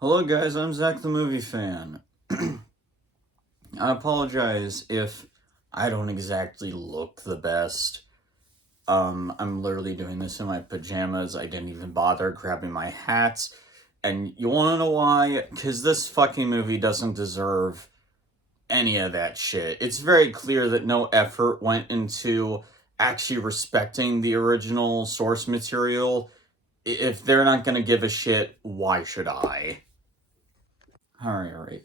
Hello guys, I'm Zach the Movie Fan. I apologize if I don't exactly look the best. I'm literally doing this in my pajamas. I didn't even bother grabbing my hats. And you wanna know why? Because this fucking movie doesn't deserve any of that shit. It's very clear that no effort went into actually respecting the original source material. If they're not gonna give a shit, why should I? Alright.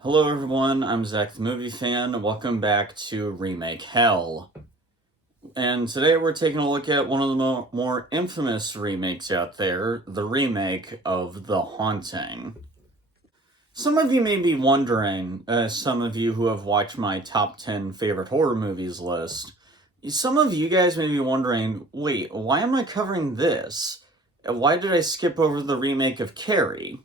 Hello everyone, I'm Zach the Movie Fan. Welcome back to Remake Hell. And today we're taking a look at one of the more infamous remakes out there, the remake of The Haunting. Some of you may be wondering, some of you who have watched my top 10 favorite horror movies list, some of you guys may be wondering, wait, why am I covering this? Why did I skip over the remake of Carrie?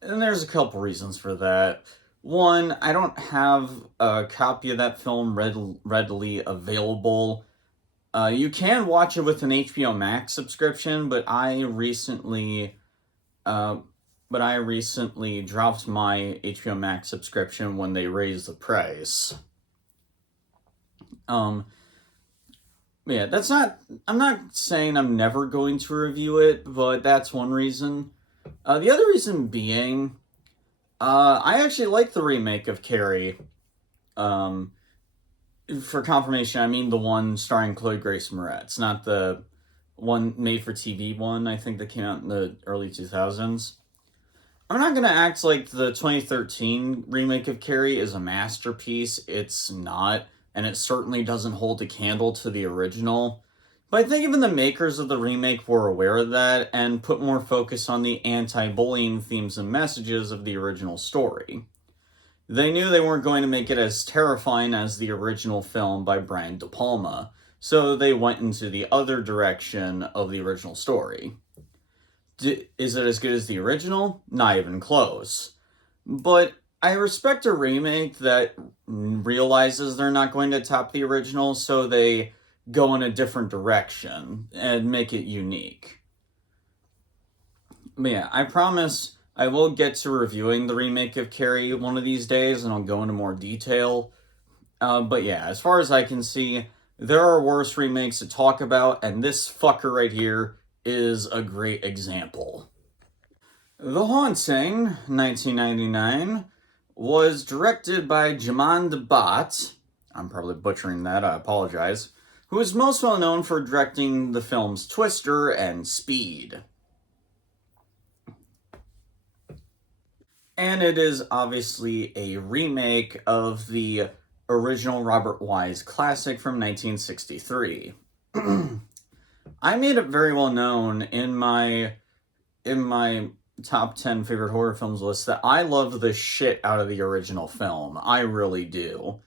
And there's a couple reasons for that. One, I don't have a copy of that film readily available. You can watch it with an HBO Max subscription, but I recently dropped my HBO Max subscription when they raised the price. Yeah, I'm not saying I'm never going to review it, but that's one reason. The other reason being, I actually like the remake of Carrie. For confirmation, I mean the one starring Chloe Grace Moretz, not the one made for TV one, I think that came out in the early 2000s. I'm not gonna act like the 2013 remake of Carrie is a masterpiece. It's not, and it certainly doesn't hold a candle to the original. But I think even the makers of the remake were aware of that and put more focus on the anti-bullying themes and messages of the original story. They knew they weren't going to make it as terrifying as the original film by Brian De Palma, so they went into the other direction of the original story. Is it as good as the original? Not even close. But I respect a remake that realizes they're not going to top the original, so they go in a different direction and make it unique. But yeah, I promise I will get to reviewing the remake of Carrie one of these days, and I'll go into more detail. But yeah, as far as I can see, there are worse remakes to talk about, and this fucker right here is a great example. The Haunting, 1999, was directed by Jamon Bat. I'm probably butchering that, I apologize. Who is most well known for directing the films Twister and Speed. And it is obviously a remake of the original Robert Wise classic from 1963. I made it very well known in my top 10 favorite horror films list that I love the shit out of the original film. I really do.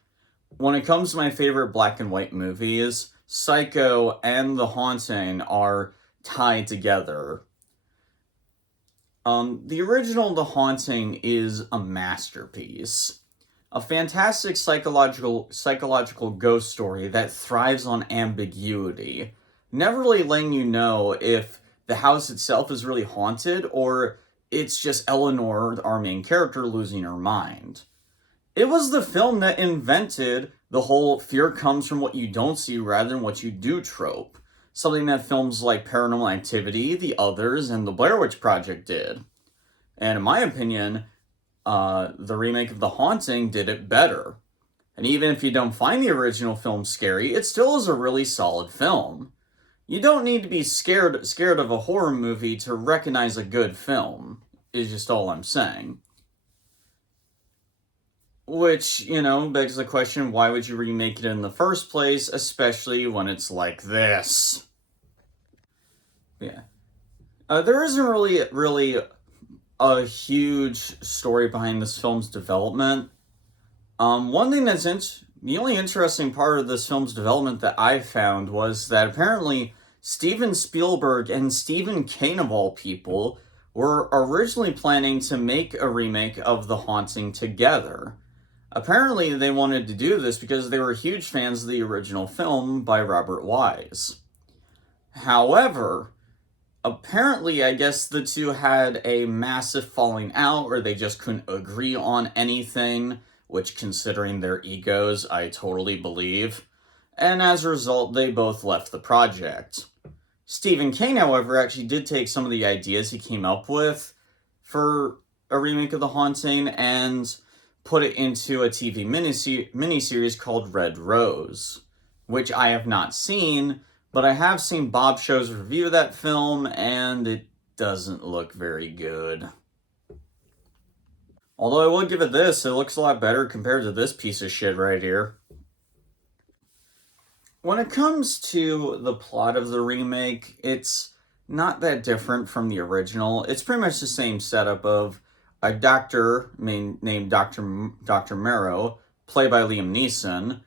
When it comes to my favorite black and white movies, Psycho and The Haunting are tied together. The original The Haunting is a masterpiece. A fantastic psychological ghost story that thrives on ambiguity, never really letting you know if the house itself is really haunted or it's just Eleanor, our main character, losing her mind. It was the film that invented the whole fear comes from what you don't see rather than what you do trope. Something that films like Paranormal Activity, The Others, and The Blair Witch Project did. And in my opinion, the remake of The Haunting did it better. And even if you don't find the original film scary, it still is a really solid film. You don't need to be scared of a horror movie to recognize a good film, is just all I'm saying. Which, begs the question, why would you remake it in the first place, especially when it's like this? Yeah. There isn't really a huge story behind this film's development. One thing the only interesting part of this film's development that I found was that apparently Steven Spielberg and Stephen King, of all people, were originally planning to make a remake of The Haunting together. Apparently, they wanted to do this because they were huge fans of the original film by Robert Wise. However, Apparently, I guess the two had a massive falling out where they just couldn't agree on anything, which, considering their egos, I totally believe. And as a result, they both left the project. Stephen King, however, actually did take some of the ideas he came up with for a remake of The Haunting and put it into a TV miniseries called Red Rose, which I have not seen, but I have seen Bob Show's review of that film, and it doesn't look very good. Although I will give it this, it looks a lot better compared to this piece of shit right here. When it comes to the plot of the remake, it's not that different from the original. It's pretty much the same setup of a doctor named Dr. Marrow, played by Liam Neeson,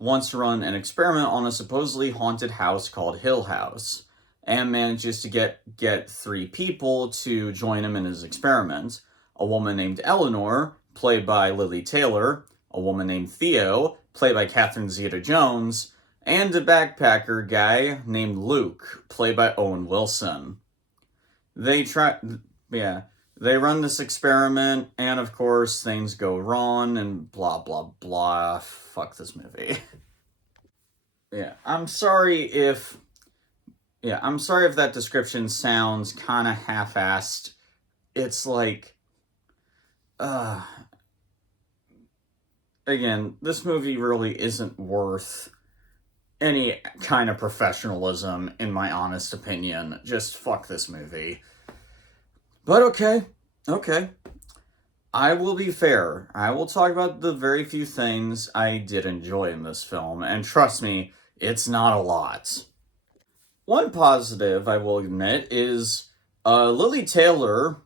wants to run an experiment on a supposedly haunted house called Hill House, and manages to get three people to join him in his experiment. A woman named Eleanor, played by Lily Taylor, a woman named Theo, played by Catherine Zeta-Jones, and a backpacker guy named Luke, played by Owen Wilson. They run this experiment, and of course, things go wrong, and blah, blah, blah. Fuck this movie. I'm sorry if that description sounds kind of half-assed. It's like, again, this movie really isn't worth any kind of professionalism, in my honest opinion. Just fuck this movie. But okay. I will be fair. I will talk about the very few things I did enjoy in this film, and trust me, it's not a lot. One positive, I will admit, is Lily Taylor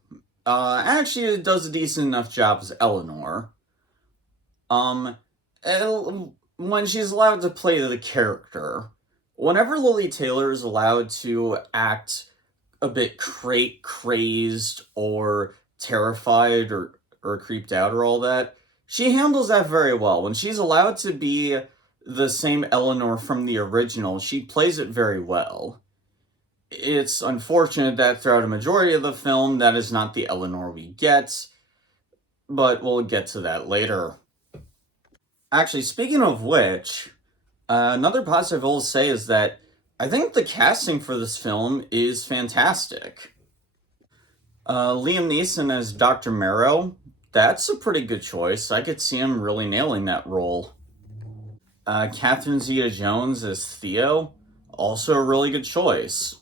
actually does a decent enough job as Eleanor. When she's allowed to play the character. Whenever Lily Taylor is allowed to act a bit crazed or terrified or creeped out or all that, she handles that very well. When she's allowed to be the same Eleanor from the original, she plays it very well. It's unfortunate that throughout a majority of the film, that is not the Eleanor we get, but we'll get to that later. Actually, speaking of which, another positive I will say is that I think the casting for this film is fantastic. Liam Neeson as Dr. Marrow, that's a pretty good choice. I could see him really nailing that role. Catherine Zeta-Jones as Theo, also a really good choice.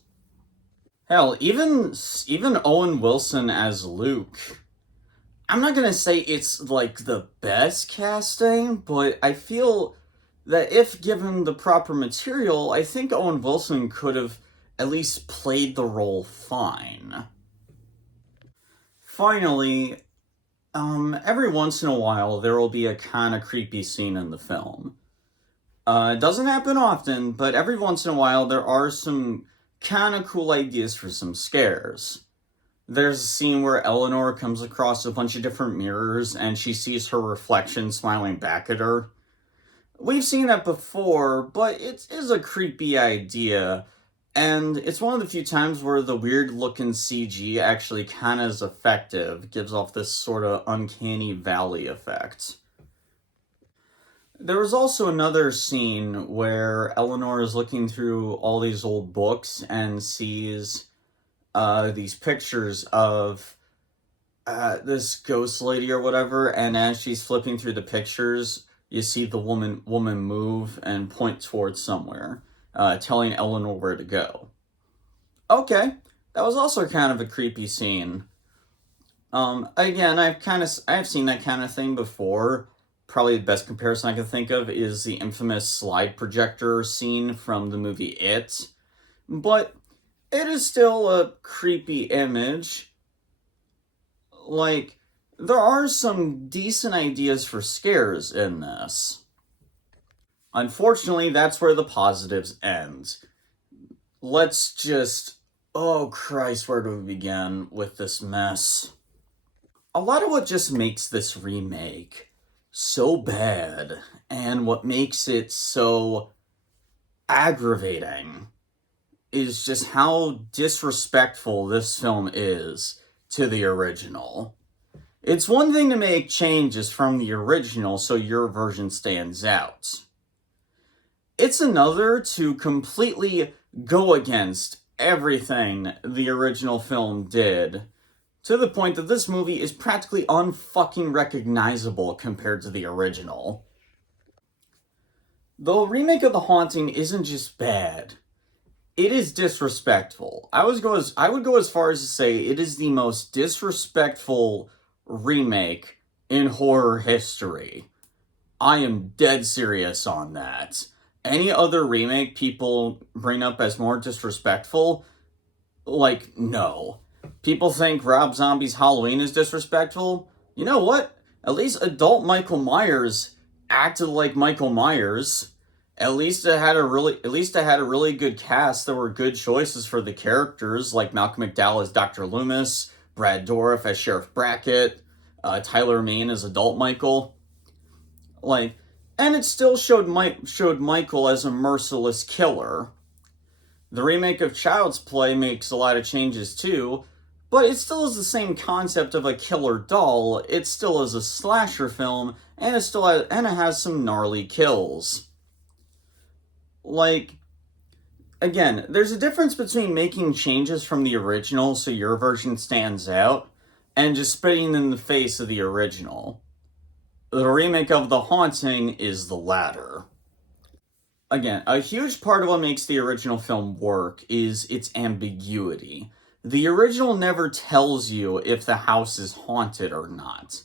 Hell, even Owen Wilson as Luke. I'm not gonna say it's like the best casting, but I feel that if given the proper material, I think Owen Wilson could have at least played the role fine. Finally, every once in a while there will be a kind of creepy scene in the film. It doesn't happen often, but every once in a while there are some kind of cool ideas for some scares. There's a scene where Eleanor comes across a bunch of different mirrors and she sees her reflection smiling back at her. We've seen that before, but it is a creepy idea, and it's one of the few times where the weird-looking CG actually kind of is effective, gives off this sort of uncanny valley effect. There was also another scene where Eleanor is looking through all these old books and sees these pictures of this ghost lady or whatever, and as she's flipping through the pictures, you see the woman move and point towards somewhere, telling Eleanor where to go. Okay, that was also kind of a creepy scene. Again, I've seen that kind of thing before. Probably the best comparison I can think of is the infamous slide projector scene from the movie It. But it is still a creepy image. Like, there are some decent ideas for scares in this. Unfortunately, that's where the positives end. Let's just... Oh Christ, where do we begin with this mess? A lot of what just makes this remake so bad, and what makes it so aggravating, is just how disrespectful this film is to the original. It's one thing to make changes from the original so your version stands out. It's another to completely go against everything the original film did, to the point that this movie is practically unfucking recognizable compared to the original. The remake of The Haunting isn't just bad, it is disrespectful. I would go as far as to say it is the most disrespectful remake in horror history. I am dead serious on that. Any other remake people bring up as more disrespectful, like, no. People think Rob Zombie's Halloween is disrespectful. You know what? At least adult Michael Myers acted like Michael Myers. At least it had a really good cast. There were good choices for the characters, like Malcolm McDowell as Dr. Loomis, Brad Dourif as Sheriff Brackett, Tyler Mane as adult Michael. Like, and it still showed Michael as a merciless killer. The remake of Child's Play makes a lot of changes too, but it still is the same concept of a killer doll. It still is a slasher film, and it has some gnarly kills. Like, again, there's a difference between making changes from the original so your version stands out, and just spitting in the face of the original. The remake of The Haunting is the latter. Again, a huge part of what makes the original film work is its ambiguity. The original never tells you if the house is haunted or not.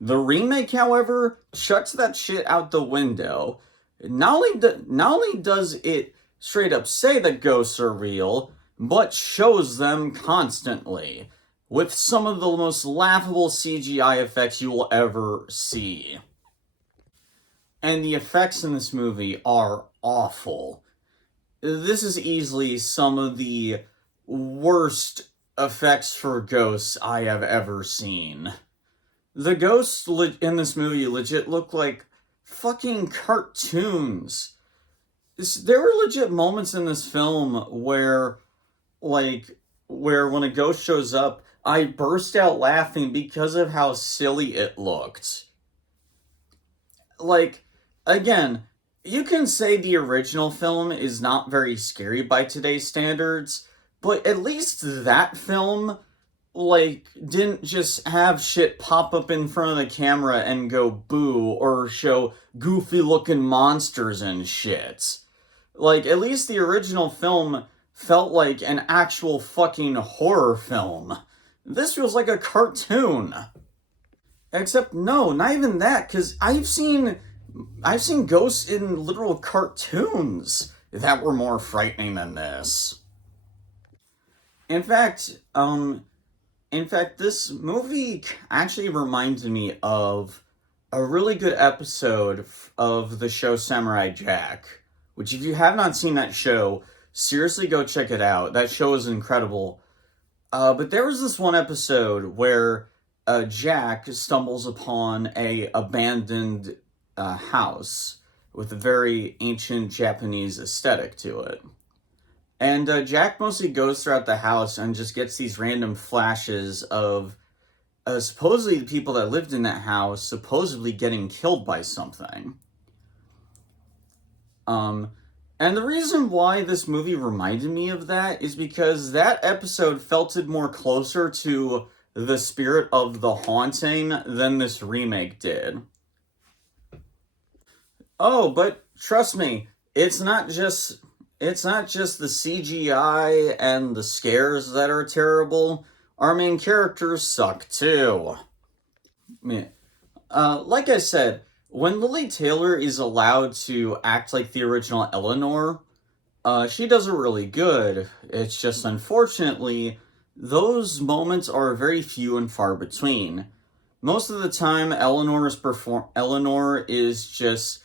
The remake, however, shuts that shit out the window. Not only does it straight up say that ghosts are real, but shows them constantly, with some of the most laughable CGI effects you will ever see. And the effects in this movie are awful. This is easily some of the worst effects for ghosts I have ever seen. The ghosts in this movie legit look like fucking cartoons. There were legit moments in this film where, where when a ghost shows up, I burst out laughing because of how silly it looked. Like, again, you can say the original film is not very scary by today's standards, but at least that film, didn't just have shit pop up in front of the camera and go boo, or show goofy looking monsters and shit. At least the original film felt like an actual fucking horror film. This feels like a cartoon. Except no, not even that, because I've seen ghosts in literal cartoons that were more frightening than this. In fact, this movie actually reminds me of a really good episode of the show Samurai Jack, which if you have not seen that show, seriously go check it out. That show is incredible. But there was this one episode where Jack stumbles upon a abandoned house with a very ancient Japanese aesthetic to it. And Jack mostly goes throughout the house and just gets these random flashes of supposedly the people that lived in that house supposedly getting killed by something. And the reason why this movie reminded me of that is because that episode felt it more closer to the spirit of The Haunting than this remake did. Oh, but trust me, it's not just the CGI and the scares that are terrible. Our main characters suck too. Like I said, when Lily Taylor is allowed to act like the original Eleanor, she does it really good. It's just unfortunately, those moments are very few and far between. Most of the time, Eleanor is just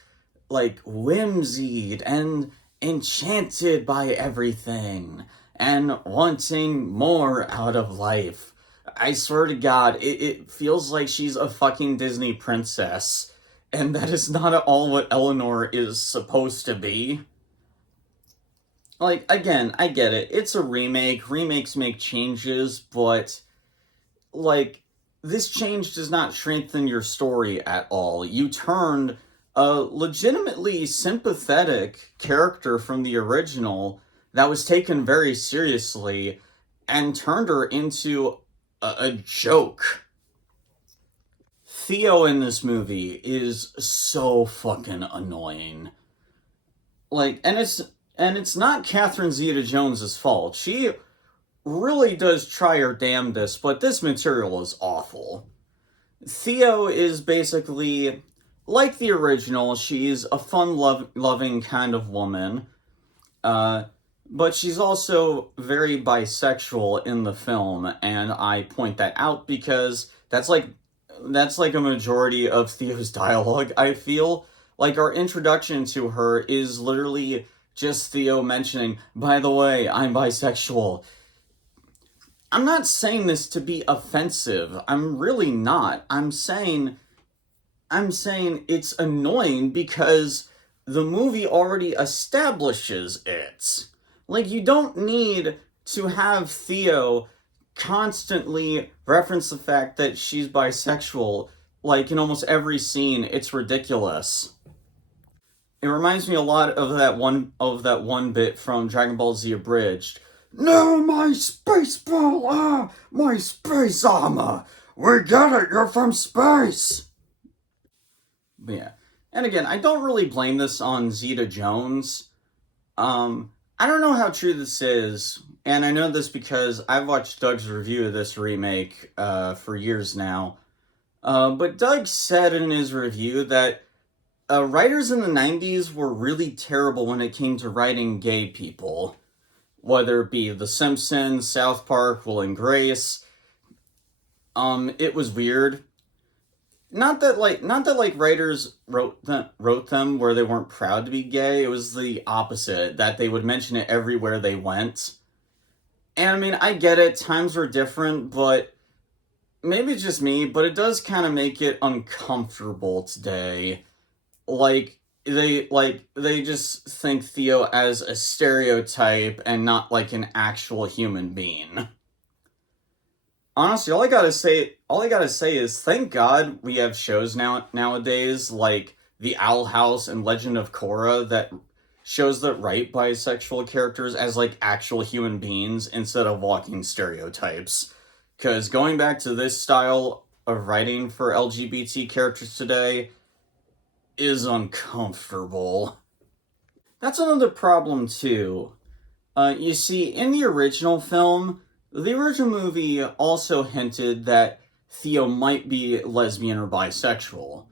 whimsied and enchanted by everything and wanting more out of life. I swear to God, it feels like she's a fucking Disney princess, and that is not at all what Eleanor is supposed to be. Like, again, I get it. It's a remake. Remakes make changes, but like this change does not strengthen your story at all. You turned a legitimately sympathetic character from the original that was taken very seriously and turned her into a joke. Theo in this movie is so fucking annoying. Like, and it's not Catherine Zeta-Jones's fault. She really does try her damnedest, but this material is awful. Theo is basically like the original. She's a loving kind of woman, uh, but she's also very bisexual in the film, and I point that out because that's like a majority of Theo's dialogue. I feel like our introduction to her is literally just Theo mentioning, "By the way, I'm bisexual." I'm not saying this to be offensive. I'm really not. I'm saying it's annoying because the movie already establishes it. Like, you don't need to have Theo constantly reference the fact that she's bisexual, like in almost every scene. It's ridiculous. It reminds me a lot of that one bit from Dragon Ball Z Abridged. No, my space ball, my space armor. We get it, you're from space. But yeah. And again, I don't really blame this on Zeta Jones. I don't know how true this is, and I know this because I've watched Doug's review of this remake for years now. But Doug said in his review that writers in the 90s were really terrible when it came to writing gay people. Whether it be The Simpsons, South Park, Will and Grace. It was weird. Not that like writers wrote them where they weren't proud to be gay. It was the opposite, that they would mention it everywhere they went. And I mean, I get it, times were different, but maybe it's just me, but it does kind of make it uncomfortable today. They just think Theo as a stereotype and not like an actual human being. Honestly, all I gotta say is thank God we have shows nowadays like The Owl House and Legend of Korra that shows that write bisexual characters as like actual human beings instead of walking stereotypes. Because going back to this style of writing for LGBT characters today is uncomfortable. That's another problem too. You see, in the original movie also hinted that Theo might be lesbian or bisexual.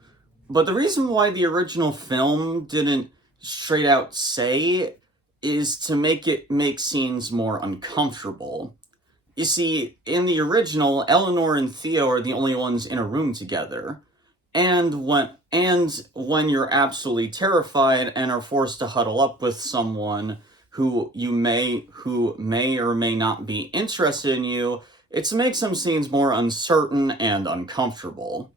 But the reason why the original film didn't straight out say is to make scenes more uncomfortable. You see, in the original, Eleanor and Theo are the only ones in a room together. And when you're absolutely terrified and are forced to huddle up with someone who may or may not be interested in you, it makes some scenes more uncertain and uncomfortable.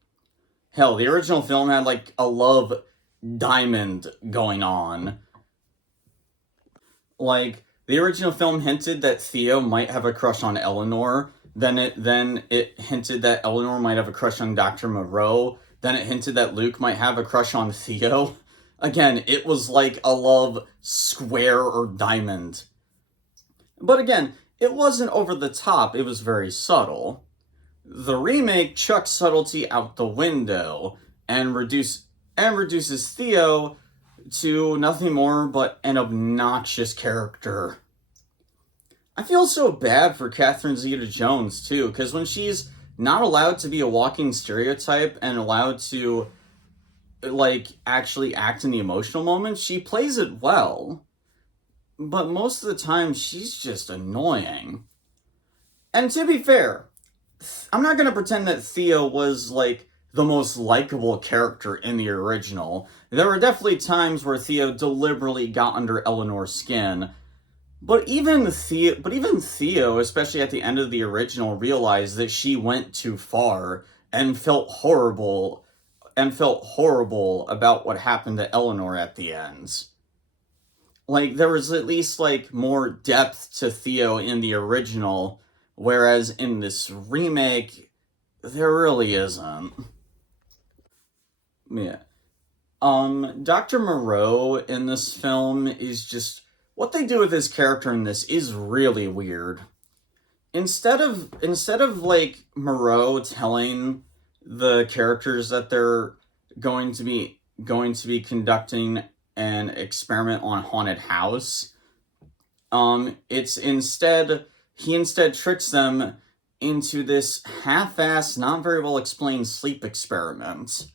Hell, the original film had like a love diamond going on. Like, the original film hinted that Theo might have a crush on Eleanor. Then it hinted that Eleanor might have a crush on Dr. Moreau. Then it hinted that Luke might have a crush on Theo. Again, it was like a love square or diamond. But again, it wasn't over the top, it was very subtle. The remake chucks subtlety out the window and reduces Theo to nothing more but an obnoxious character. I feel so bad for Catherine Zeta-Jones too, because when she's not allowed to be a walking stereotype and allowed to like actually act in the emotional moments, she plays it well. But most of the time, she's just annoying. And to be fair, I'm not gonna pretend that Theo was like the most likable character in the original. There were definitely times where Theo deliberately got under Eleanor's skin, but even Theo, especially at the end of the original, realized that she went too far and felt horrible about what happened to Eleanor at the end. Like, there was at least, like, more depth to Theo in the original, whereas in this remake, there really isn't. Yeah. Dr. Moreau in this film is just... What they do with his character in this is really weird. Instead of like Moreau telling the characters that they're going to be conducting an experiment on a haunted house, it's instead he instead tricks them into this half-assed, not very well explained sleep experiment.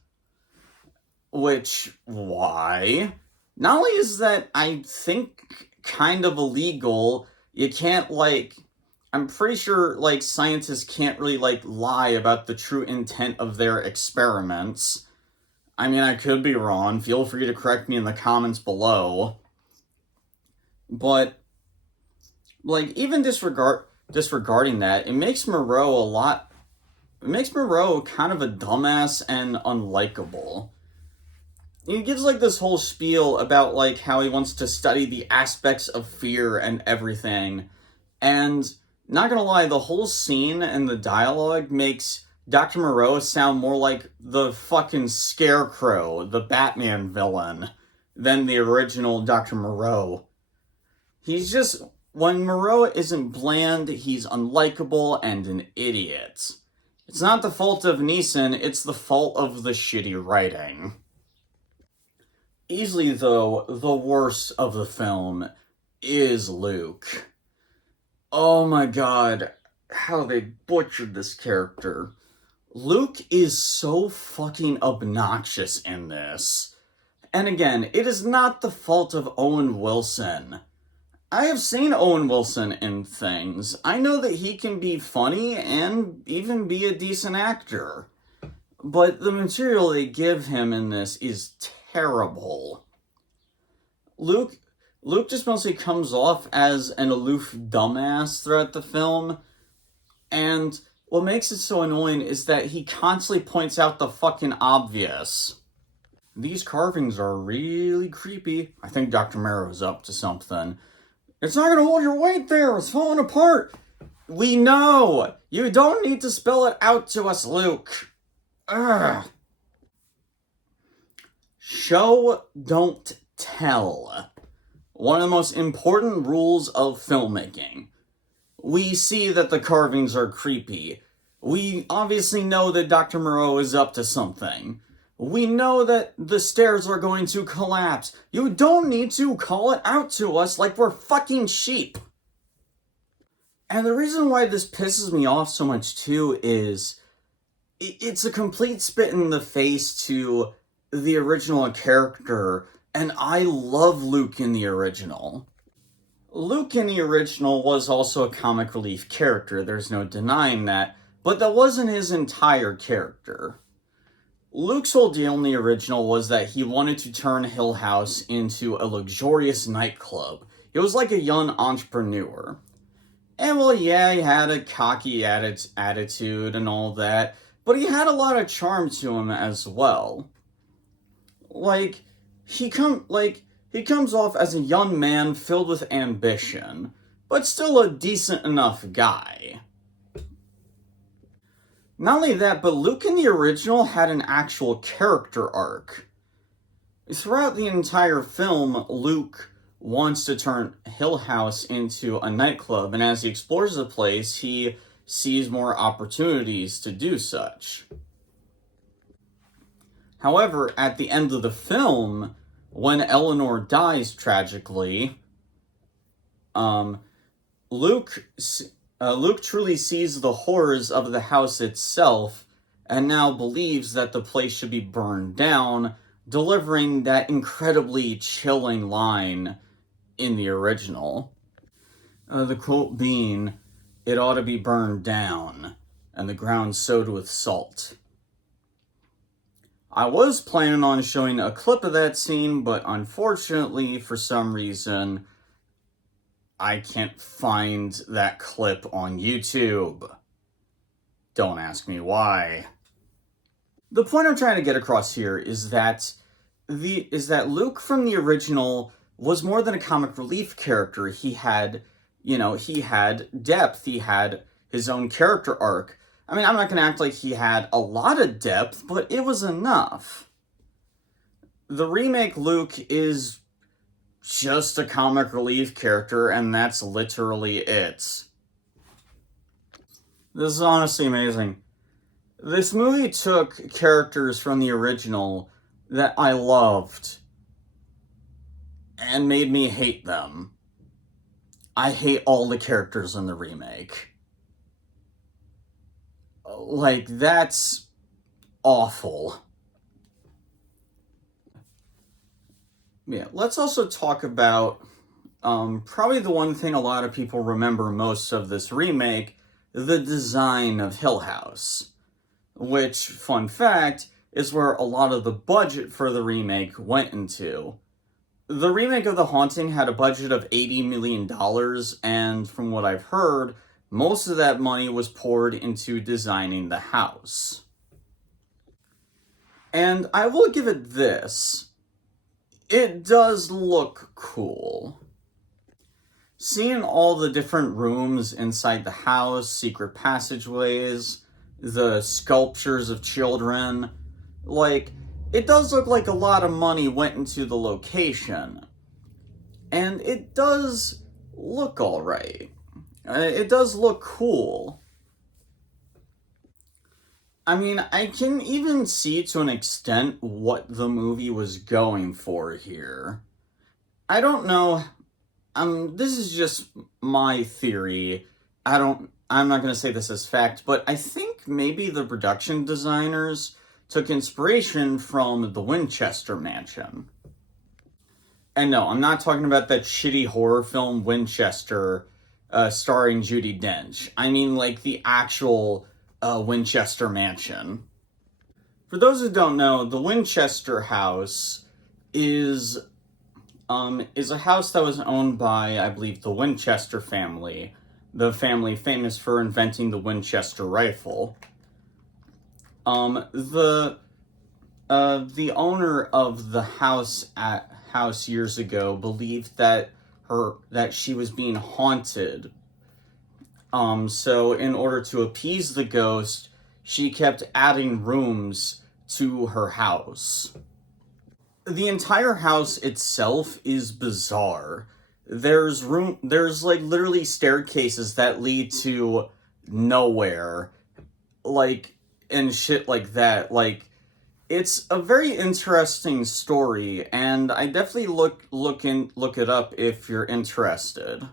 Which, why? Not only is that, I think, kind of illegal, you can't, like, I'm pretty sure, like, scientists can't really, like, lie about the true intent of their experiments. I mean, I could be wrong. Feel free to correct me in the comments below. But, like, even disregarding that, it makes Moreau kind of a dumbass and unlikable. He gives, like, this whole spiel about, like, how he wants to study the aspects of fear and everything. And, not gonna lie, the whole scene and the dialogue makes Dr. Moreau sound more like the fucking Scarecrow, the Batman villain, than the original Dr. Moreau. He's just... When Moreau isn't bland, he's unlikable and an idiot. It's not the fault of Neeson, it's the fault of the shitty writing. Easily, though, the worst of the film is Luke. Oh my god, how they butchered this character. Luke is so fucking obnoxious in this. And again, it is not the fault of Owen Wilson. I have seen Owen Wilson in things. I know that he can be funny and even be a decent actor. But the material they give him in this is terrible. Luke just mostly comes off as an aloof dumbass throughout the film, and what makes it so annoying is that he constantly points out the fucking obvious. These carvings are really creepy. I think Dr. Marrow's up to something. It's not gonna hold your weight there, it's falling apart. We know! You don't need to spell it out to us, Luke. Ugh. Show, don't tell. One of the most important rules of filmmaking. We see that the carvings are creepy. We obviously know that Dr. Moreau is up to something. We know that the stairs are going to collapse. You don't need to call it out to us like we're fucking sheep. And the reason why this pisses me off so much too is it's a complete spit in the face to the original character, and I love Luke in the original. Luke in the original was also a comic relief character, there's no denying that, but that wasn't his entire character. Luke's whole deal in the original was that he wanted to turn Hill House into a luxurious nightclub. It was like a young entrepreneur. And well, yeah, he had a cocky attitude and all that, but he had a lot of charm to him as well. Like, he comes off as a young man filled with ambition, but still a decent enough guy. Not only that, but Luke in the original had an actual character arc. Throughout the entire film, Luke wants to turn Hill House into a nightclub, and as he explores the place, he sees more opportunities to do such. However, at the end of the film, when Eleanor dies tragically, Luke truly sees the horrors of the house itself and now believes that the place should be burned down, delivering that incredibly chilling line in the original. The quote being, "It ought to be burned down, and the ground sowed with salt." I was planning on showing a clip of that scene, but unfortunately, for some reason, I can't find that clip on YouTube. Don't ask me why. The point I'm trying to get across here is that Luke from the original was more than a comic relief character. He had depth. He had his own character arc. I mean, I'm not going to act like he had a lot of depth, but it was enough. The remake Luke is just a comic relief character, and that's literally it. This is honestly amazing. This movie took characters from the original that I loved and made me hate them. I hate all the characters in the remake. Like, that's awful. Yeah, let's also talk about probably the one thing a lot of people remember most of this remake, the design of Hill House. Which, fun fact, is where a lot of the budget for the remake went into. The remake of The Haunting had a budget of $80 million, and from what I've heard, most of that money was poured into designing the house. And I will give it this. It does look cool. Seeing all the different rooms inside the house, secret passageways, the sculptures of children, like, it does look like a lot of money went into the location. And it does look alright. It does look cool. I mean, I can even see to an extent what the movie was going for here. I don't know. This is just my theory. I'm not going to say this as fact, but I think maybe the production designers took inspiration from the Winchester Mansion. And no, I'm not talking about that shitty horror film Winchester, starring Judi Dench. I mean, like, the actual Winchester Mansion. For those who don't know, the Winchester house is a house that was owned by, I believe, the Winchester family, the family famous for inventing the Winchester rifle. The owner of the house years ago believed that she was being haunted. So in order to appease the ghost, she kept adding rooms to her house. The entire house itself is bizarre. There's like literally staircases that lead to nowhere, like, and shit like that. Like, it's a very interesting story, and I definitely look it up if you're interested.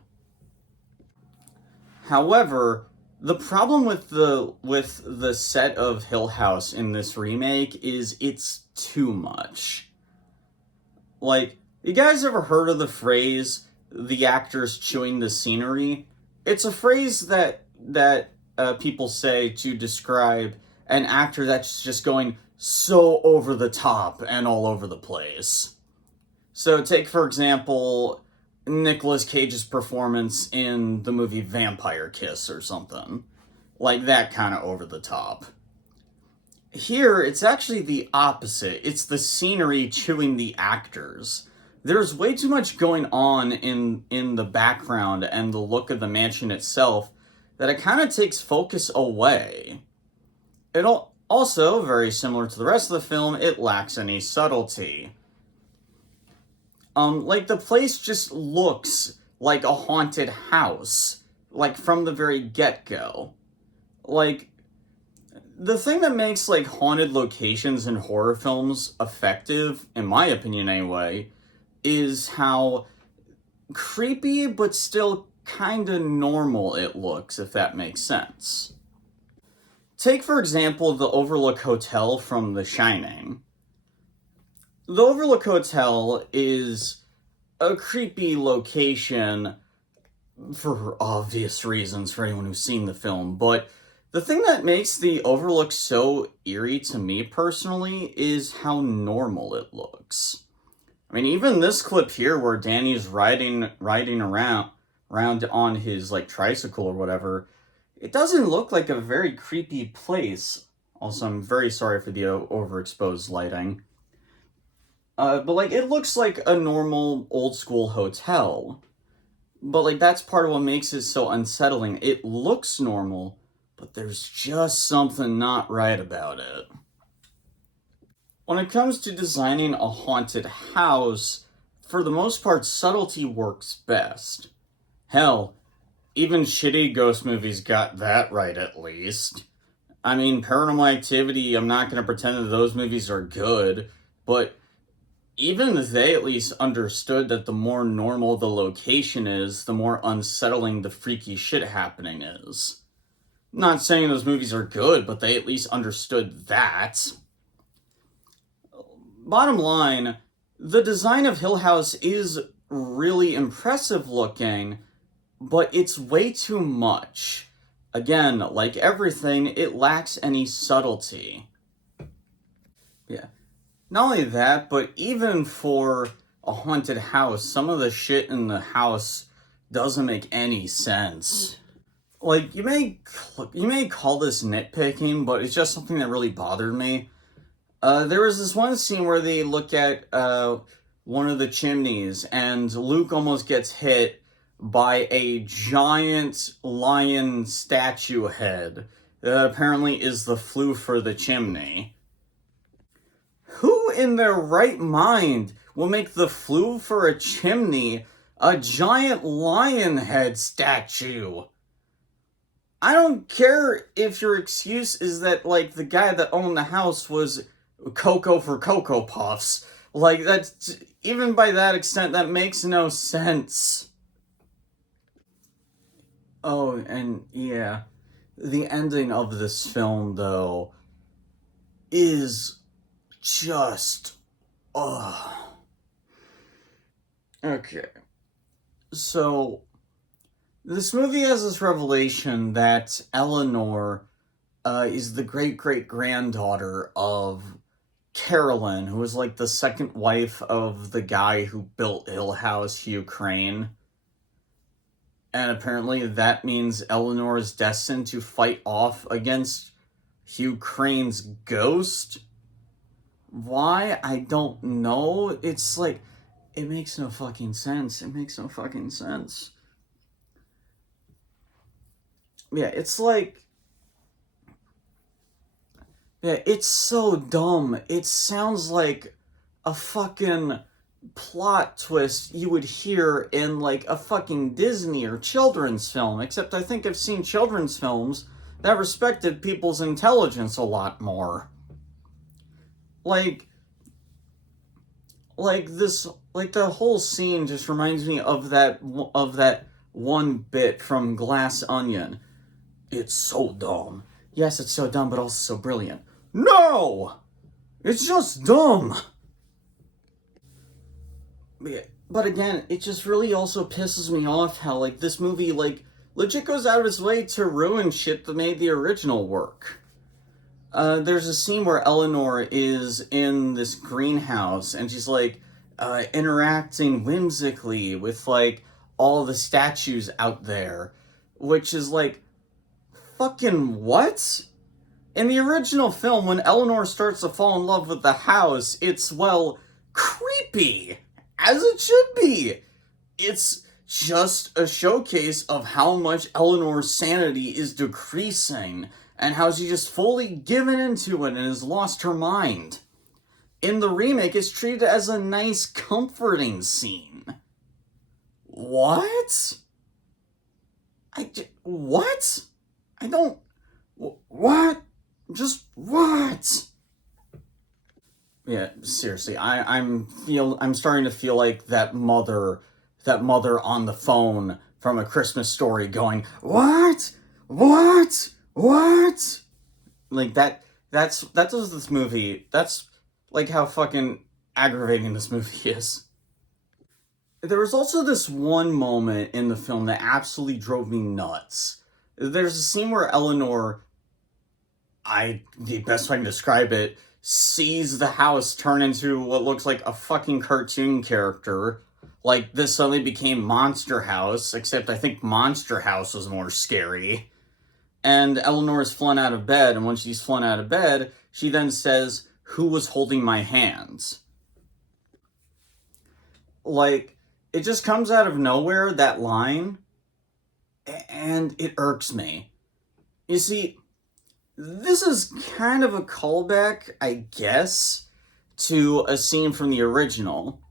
However, the problem with the set of Hill House in this remake is it's too much. Like, you guys ever heard of the phrase "the actors chewing the scenery"? It's a phrase that people say to describe an actor that's just going so over the top and all over the place. So take, for example, Nicolas Cage's performance in the movie Vampire Kiss or something. Like that kind of over the top. Here, it's actually the opposite. It's the scenery chewing the actors. There's way too much going on in the background and the look of the mansion itself that it kind of takes focus away. It also, very similar to the rest of the film, it lacks any subtlety. Like, the place just looks like a haunted house, like, from the very get-go. Like, the thing that makes, like, haunted locations in horror films effective, in my opinion anyway, is how creepy but still kinda normal it looks, if that makes sense. Take, for example, the Overlook Hotel from The Shining. The Overlook Hotel is a creepy location for obvious reasons for anyone who's seen the film, but the thing that makes the Overlook so eerie to me personally is how normal it looks. I mean, even this clip here where Danny's riding around on his, like, tricycle or whatever, it doesn't look like a very creepy place. Also, I'm very sorry for the overexposed lighting. But like it looks like a normal old school hotel. But like that's part of what makes it so unsettling. It looks normal, but there's just something not right about it. When it comes to designing a haunted house, for the most part, subtlety works best. Hell, even shitty ghost movies got that right at least. I mean, Paranormal Activity, I'm not going to pretend that those movies are good, but even they at least understood that the more normal the location is, the more unsettling the freaky shit happening is. Not saying those movies are good, but they at least understood that. Bottom line, the design of Hill House is really impressive looking, but it's way too much. Again, like everything, it lacks any subtlety. Yeah. Not only that, but even for a haunted house, some of the shit in the house doesn't make any sense. Like you may call this nitpicking, but it's just something that really bothered me. There was this one scene where they look at one of the chimneys, and Luke almost gets hit by a giant lion statue head that apparently is the flue for the chimney. Who in their right mind will make the flue for a chimney a giant lion head statue? I don't care if your excuse is that, like, the guy that owned the house was Cocoa for Cocoa Puffs. Like, that's, even by that extent, that makes no sense. Oh, and yeah, the ending of this film, though, is just, ugh. Okay, so this movie has this revelation that Eleanor is the great great granddaughter of Carolyn, who was like the second wife of the guy who built Hill House, Hugh Crane. And apparently that means Eleanor is destined to fight off against Hugh Crane's ghost. Why? I don't know. It's like, it makes no fucking sense. It makes no fucking sense. Yeah, it's like, yeah, it's so dumb. It sounds like a fucking plot twist you would hear in like a fucking Disney or children's film, except I think I've seen children's films that respected people's intelligence a lot more. Like, like the whole scene just reminds me of that one bit from Glass Onion. It's so dumb. Yes, it's so dumb, but also so brilliant. No! It's just dumb! But again, it just really also pisses me off how, like, this movie, like, legit goes out of its way to ruin shit that made the original work. There's a scene where Eleanor is in this greenhouse, and she's, like, interacting whimsically with, like, all the statues out there, which is, like, fucking what? In the original film, when Eleanor starts to fall in love with the house, it's, well, creepy. As it should be. It's just a showcase of how much Eleanor's sanity is decreasing and how she's just fully given into it and has lost her mind. In the remake, it's treated as a nice, comforting scene. What? What? I don't... What? Just what? Yeah, seriously, I'm starting to feel like that mother on the phone from A Christmas Story going, "What? What? What?" Like that's this movie. That's like how fucking aggravating this movie is. There was also this one moment in the film that absolutely drove me nuts. There's a scene where Eleanor, the best way I can describe it, sees the house turn into what looks like a fucking cartoon character. Like, this suddenly became Monster House, except I think Monster House was more scary. And Eleanor's flown out of bed, and when she's flown out of bed, she then says, "Who was holding my hands?" Like, it just comes out of nowhere, that line, and it irks me. You see, this is kind of a callback, I guess, to a scene from the original.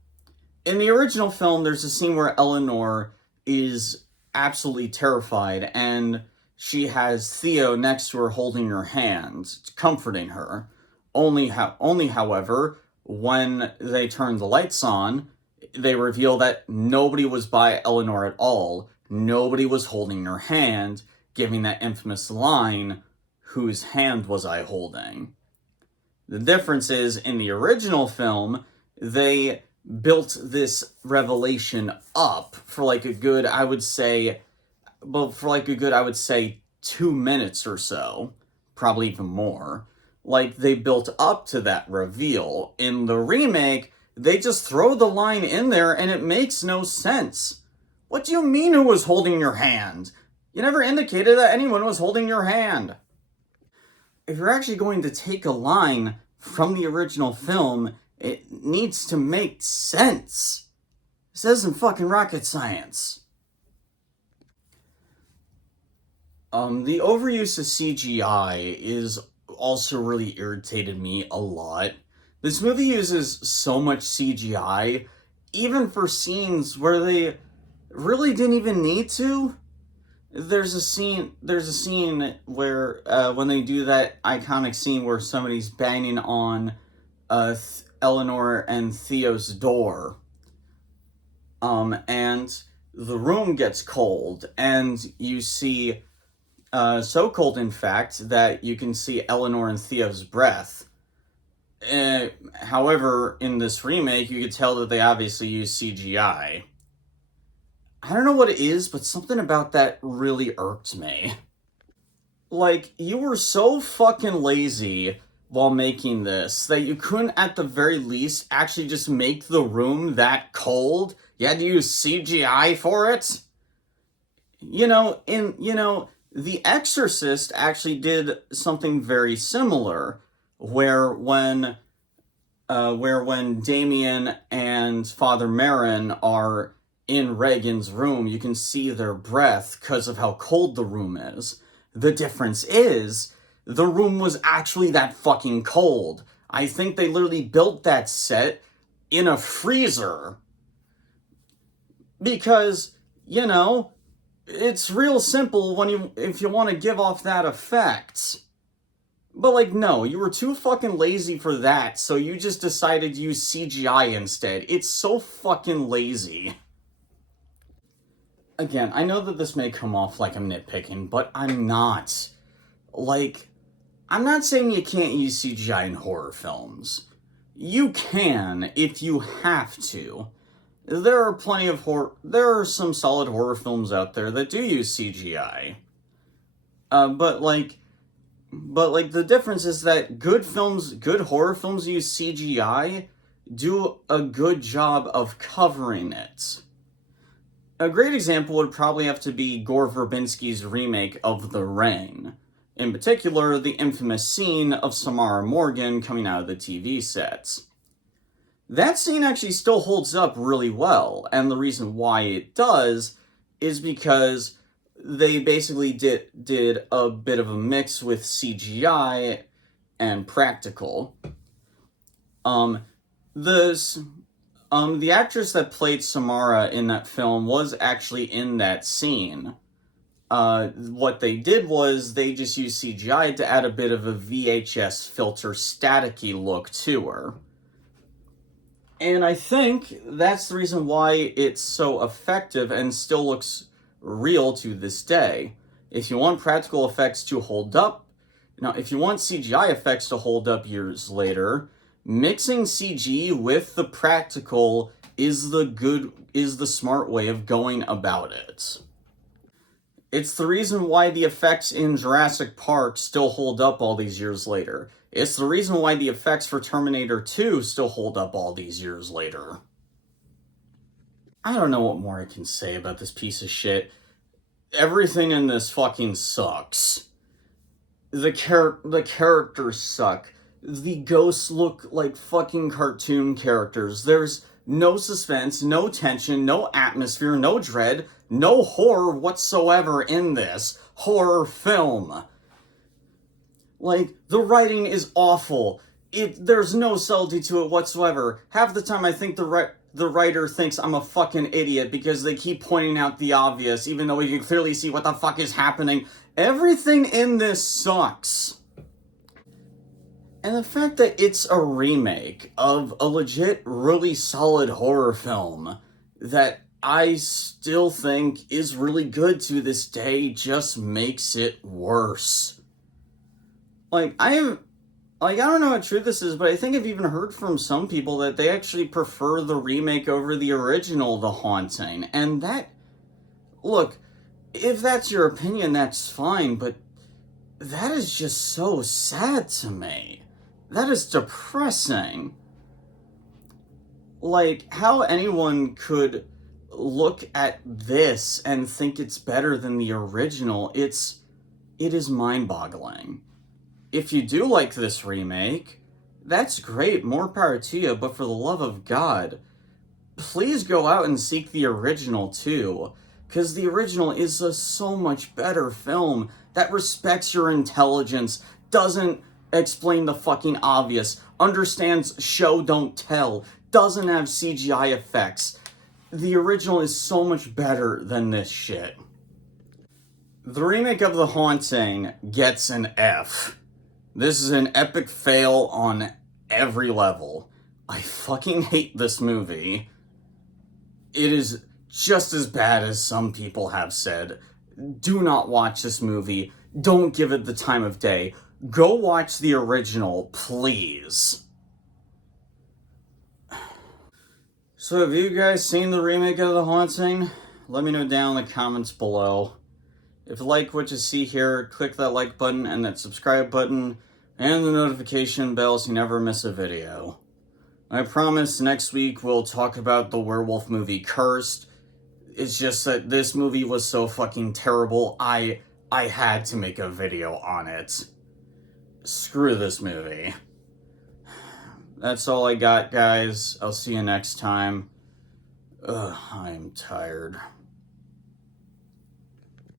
In the original film, there's a scene where Eleanor is absolutely terrified, and she has Theo next to her holding her hand, comforting her. Only, however, when they turn the lights on, they reveal that nobody was by Eleanor at all. Nobody was holding her hand, giving that infamous line, "Whose hand was I holding?" The difference is, in the original film, they built this revelation up for like a good, I would say, 2 minutes or so, probably even more. Like, they built up to that reveal. In the remake, they just throw the line in there and it makes no sense. What do you mean, who was holding your hand? You never indicated that anyone was holding your hand. If you're actually going to take a line from the original film, it needs to make sense. This isn't fucking rocket science. The overuse of CGI is also really irritated me a lot. This movie uses so much CGI, even for scenes where they really didn't even need to. There's a scene where when they do that iconic scene where somebody's banging on Eleanor and Theo's door, and the room gets cold, and you see so cold, in fact, that you can see Eleanor and Theo's breath. However, in this remake, you could tell that they obviously use CGI. I don't know what it is, but something about that really irked me. Like, you were so fucking lazy while making this that you couldn't, at the very least, actually just make the room that cold? You had to use CGI for it? The Exorcist actually did something very similar, where when Damien and Father Merrin are in Regan's room, you can see their breath because of how cold the room is. The difference is, the room was actually that fucking cold. I think they literally built that set in a freezer. Because, it's real simple if you want to give off that effect. But, like, no, you were too fucking lazy for that, so you just decided to use CGI instead. It's so fucking lazy. Again, I know that this may come off like I'm nitpicking, but I'm not. Like, I'm not saying you can't use CGI in horror films. You can, if you have to. There are some solid horror films out there that do use CGI. But the difference is that good horror films use CGI, do a good job of covering it. A great example would probably have to be Gore Verbinski's remake of The Ring. In particular, the infamous scene of Samara Morgan coming out of the TV sets. That scene actually still holds up really well, and the reason why it does is because they basically did a bit of a mix with CGI and practical. The actress that played Samara in that film was actually in that scene. What they did was they just used CGI to add a bit of a VHS filter staticky look to her. And I think that's the reason why it's so effective and still looks real to this day. If you want practical effects to hold up, if you want CGI effects to hold up years later, mixing CG with the practical is the smart way of going about it. It's the reason why the effects in Jurassic Park still hold up all these years later. It's the reason why the effects for Terminator 2 still hold up all these years later. I don't know what more I can say about this piece of shit. Everything in this fucking sucks. The characters suck. The ghosts look like fucking cartoon characters. There's no suspense, no tension, no atmosphere, no dread, no horror whatsoever in this horror film. Like, the writing is awful. There's no subtlety to it whatsoever. Half the time I think the writer thinks I'm a fucking idiot because they keep pointing out the obvious, even though we can clearly see what the fuck is happening. Everything in this sucks. And the fact that it's a remake of a legit, really solid horror film that I still think is really good to this day just makes it worse. I don't know how true this is, but I think I've even heard from some people that they actually prefer the remake over the original The Haunting. And look, if that's your opinion, that's fine, but that is just so sad to me. That is depressing. Like, how anyone could look at this and think it's better than the original, it is mind-boggling. If you do like this remake, that's great, more power to you, but for the love of God, please go out and seek the original too, because the original is a so much better film that respects your intelligence, doesn't explain the fucking obvious, understands show don't tell, doesn't have CGI effects. The original is so much better than this shit. The remake of The Haunting gets an F. This is an epic fail on every level. I fucking hate this movie. It is just as bad as some people have said. Do not watch this movie. Don't give it the time of day. Go watch the original, please. So have you guys seen the remake of The Haunting? Let me know down in the comments below. If you like what you see here, click that like button and that subscribe button and the notification bell so you never miss a video. I promise next week we'll talk about the werewolf movie Cursed. It's just that this movie was so fucking terrible, I had to make a video on it. Screw this movie. That's all I got, guys. I'll see you next time. Ugh, I'm tired.